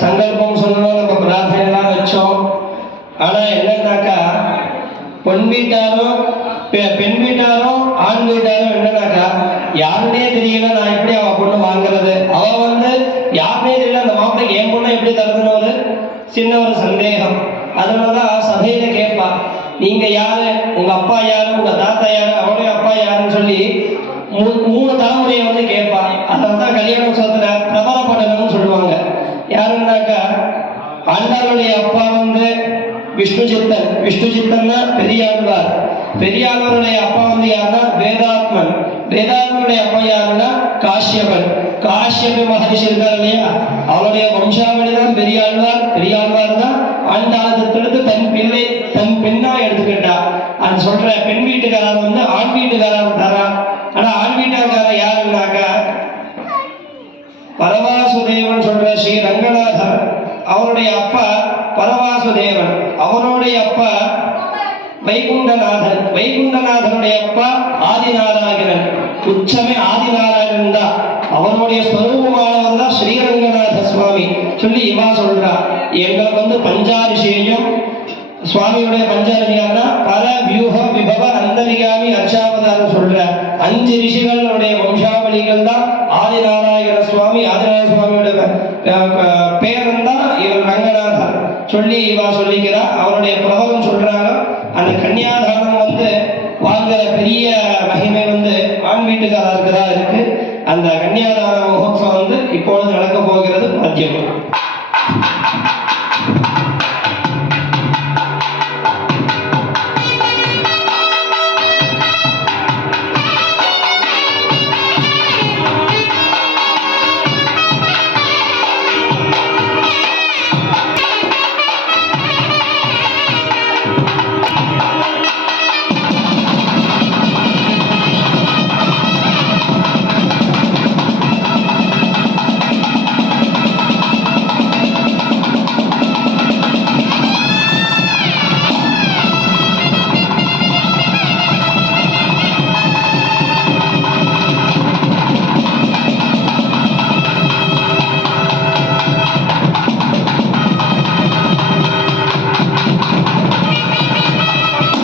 சங்கல்பம் சொன்னோம் நம்ம பிரார்த்தனைலாம் வச்சோம். ஆனா என்னன்னாக்கா பொன் வீட்டாரும் பெ- பெண் வீட்டாரும் ஆண் வீட்டாரும் என்னன்னாக்கா யாருன்னே தெரியல நான் எப்படி அவன் பொண்ணு வாங்குறது? அவ வந்து யாருன்னே தெரியல அந்த மாப்பிள்ளை என் பொண்ணை எப்படி தருதுன்னு ஒரு சின்ன ஒரு சந்தேகம். அதனாலதான் சபையில கேட்பா நீங்க யாரு? உங்க அப்பா யாரு? உங்க தாத்தா யாரு? அவனுடைய அப்பா யாருன்னு சொல்லி மூணு தலைமுறையை வந்து கேட்பா. அதனாலதான் கல்யாண உற்சவத்துல பிரபலப்படணும். யாருன்னாக்கா ஆண்டாளுடைய அப்பா வந்து விஷ்ணு சித்தன். விஷ்ணு சித்தன்னா பெரியாழ்வார். பெரியாழ்வருடைய அப்பா வந்து யாருன்னா? வேதாத்மன். வேதாத்மனுடைய அப்பா யாருன்னா? காஷ்யபன். காஷ்யப மகரிஷி இருக்கார் இல்லையா? அவருடைய வம்சாவளி தான் பெரியாழ்வார். பெரியாழ்வார் தான் ஆண்டாளை தத்தெடுத்து தன் பிள்ளை தன் பெண்ணா எடுத்துக்கிட்டா. அது சொல்ற பெண் வீட்டுக்காரர் வந்து ஆண் வீட்டுக்காரர் பரவாசுதேவன் சொல்ற ஸ்ரீ ரங்கநாதர் அவருடைய அப்பா பரவாசுதேவன். அவருடைய அப்பா வைகுண்டநாதன் வைகுண்டநாதனுடைய அப்பா ஆதிநாராயணன் உச்சமே ஆதிநாராயணன் தான் அவனுடைய ஸ்வரூபமானவர் தான் ஸ்ரீரங்கநாத சுவாமி. சொல்லி இவா சொல்றா எங்களுக்கு வந்து பஞ்சாரிஷேயம் சுவாமியுடைய பஞ்சாரியானா பல வியூக விபவ அந்தரியாமி அர்ச்சாவதாரம் சொல்ற. அஞ்சு ரிஷிகளுடைய வம்சாவளிகள் தான் ஆதிநாராயண சுவாமி ஆதி பேரன் தான் இவர் ரங்கநாதர் சொல்லி இவா சொல்லிக்கிறா. அவருடைய பிரபலம் சொல்றாங்க. அந்த கன்னியாதானம் வந்து வாழ்ந்த பெரிய மகிமை வந்து ஆண் வீட்டுக்காரருக்கு தான் இருக்கு. அந்த கன்னியாதான மகோத்சவம் வந்து இப்பொழுது நடக்க போகிறது மத்தியம்